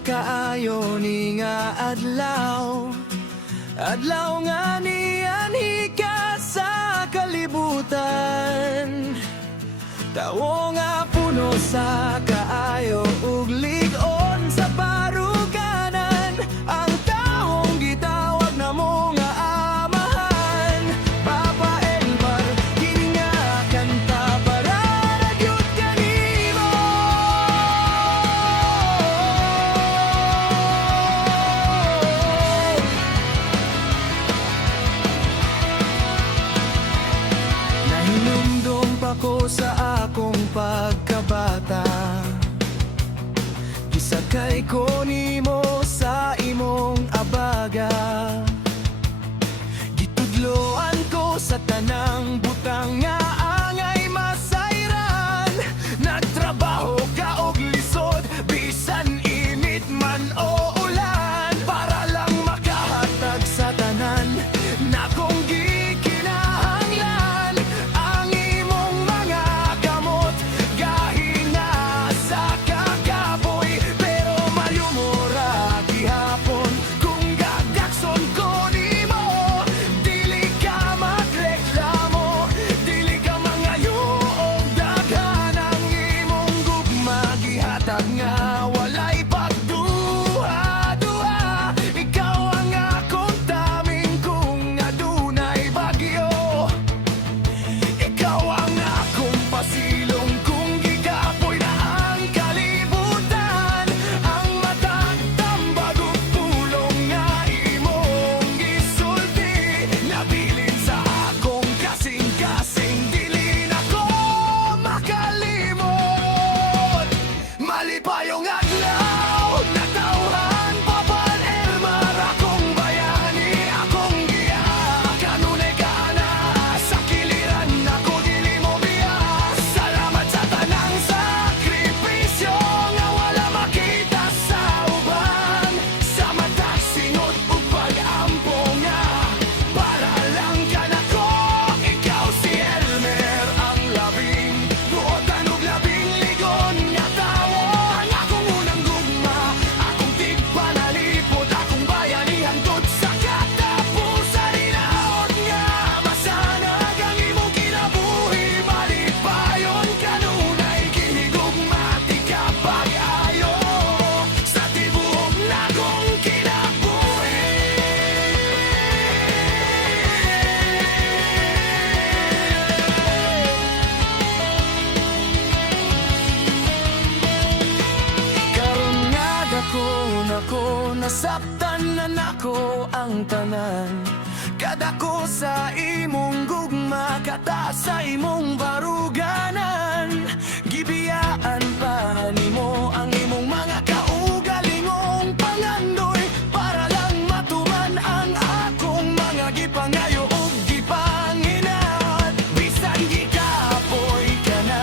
kaayo ni nga adlaw. Adlaw nga niyanhi ka sa kalibutan. Tawo nga puno sa kaayo ug lig-on sa baruganan. Ang taong gitawag na mo nga amahan. Papa Elmar, kini nga kanta para ragyod kanimo. Nahinumdum pa ko sa akong pagkabata. Gisakay ko nimo sa imong abaga. Gitudloan ko sa tanang butang nga angay masayran. Nagtrabaho ka og lisod bisan init man o ulan, para lang makahatag sa tanan na kung gikinahanglan. Ang imong mga kamot gahina sa kakaboy, pero mayumura gihapon kung gagakson ko nimo. Dili ka magreklamo, dili ka mangayo og daghan ang imong gugma gihatag nga walay pagduha-duha. Ikaw ang akong taming kung adunay bagyo. Ikaw ang akong pasilong kung gigapoy na ang kalibutan. Ang matag tambag ug pulong nga imong gisulti. Nabilin sa akong kasing-kasing, dili na ko makalimot. Malipayong adlaw, natawhan Papan Elmar, akong bayani, akong giya. Kanunay ka na sa kiliran, ako dili mo biya. Salamat sa tanang sakripisyo nga wala makita sa uban. Sa matag singot ug pag-ampo nga para lang ka nako. Ikaw si Elmer, ang labing buotan ug labing ligon nga tawo. Ang akong unang gugma, akong tigpanalipod, akong bayani hangtod sa katapusan. Hinaot nga masanag ang imong kinabuhi. Malipayon kanunay kinigugma, di ka pag-ayo sa tibuok na kong kinabuhi. Karon nga dako nako, nasabtan na nako ang tanan. Kadako sa imong gugma, kata sa imong baruganan. Gibiyaan pa nimo ang imong mga kaugalingong pangandoy, para lang matuman ang akong mga gipangayo ug gipanginaot. Bisan gikapoy ka na,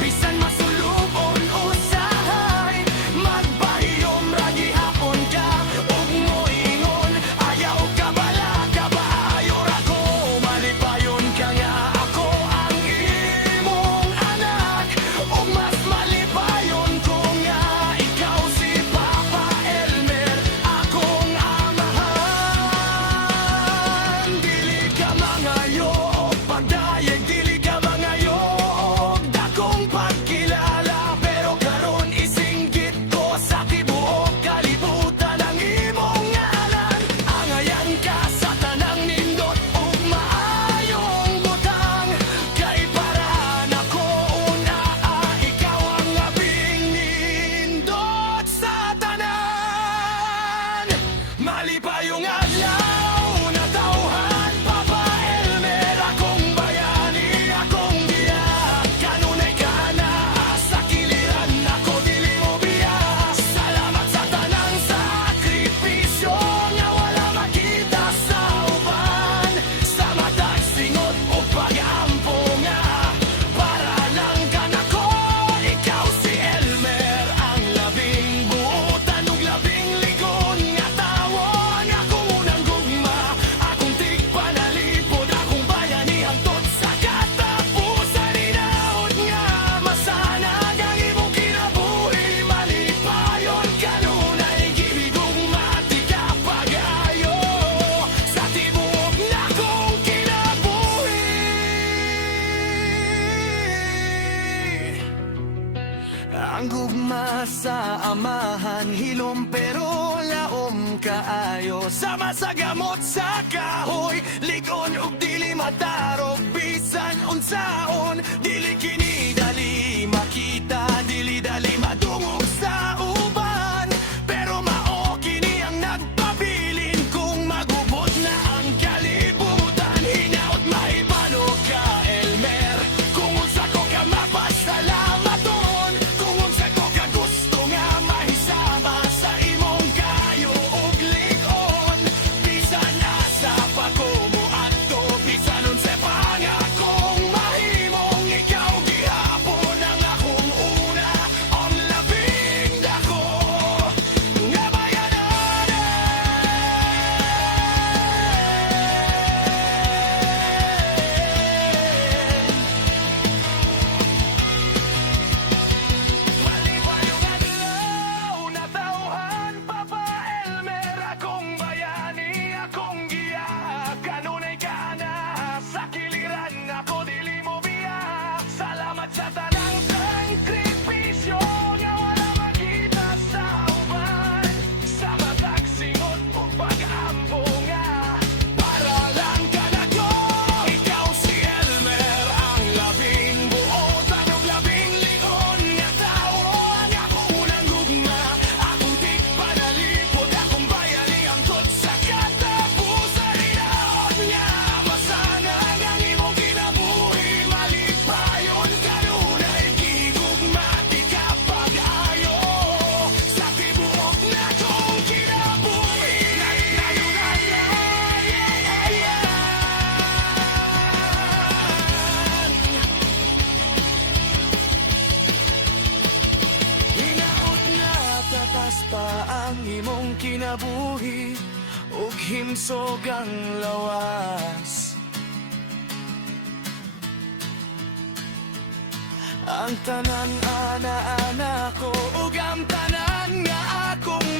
bisan masulubon usahay, magpahiyom ra gihapon ka ug moingon ayaw ka bala ka baayo ra ko. Malipayon ka nga ako ang imong anak, ug mas malipayon ko nga ikaw si Papa Elmer, akong amahan. Dili ka mangayo og pagdayeg, dili ka mangayo og dakong pagkilala, pero karon isinggit ko sa tibuok kalibutan ang imong ngalan. Angayan ka sa tanang nindot ug maayong butang, kay para nako una ikaw ang labing nindot sa tanan. Malipayong adlaw, natawhan Papa Elmer, akong bayani, akong giya. Kanunay ka na sa kiliran, ako dili mo biya. Salamat sa tanang sakripisyo nga wala makita sa uban. Sa matag singot o pag-ampo nga para lang ka nako. Ikaw si Elmer, ang labing buotan ug labing ligon nga tawo. Ang akong kaayo. Sama sa gamot sa kahoy, ligon ug dili matarog. Bisan unsaon, dili kini dali makita, dili dali madungog sa uban. Pero mao kini ang nagpabilin kung magubot na ang kalibutan. Hinaut mahibalo ka, Elmer, kung unsa ko ka mapasalamaton, kung unsa ko ka gusto nga mahisama sa imong kayo ug ligon. Bisan asa pa ko moadto, bisan unsa pa nga akong mahimong, ikaw gihapon ang akong una, ang labing dako nga malipay yung adlaw, natauhan pa pa, Elmer, akong bayani, akong giya. Kanunay ka na, sa kiliran ako dili mo biya. Salamat sa tanang sakripisyo nga wala makita sa uban. Sa matag singot o pag-ampo nga, para lang ka na ko. Ikaw si Elmer, ang labing buot, ang labing ligon nga tao, ang akong unang gugma, akong tigpanalipod, akong bayani, angkot sa katapusan. Inaot nga masanang ang imong kinabuhi, malipayon kanunay gigugma, di ka pag-ayo sa tibuok na kong kinabuhi. Hinaot na tatas pa ang imong kinabuhi, ug himsog ang lawas. Ang tanan ana-ana ko, ug ang tanan nga akong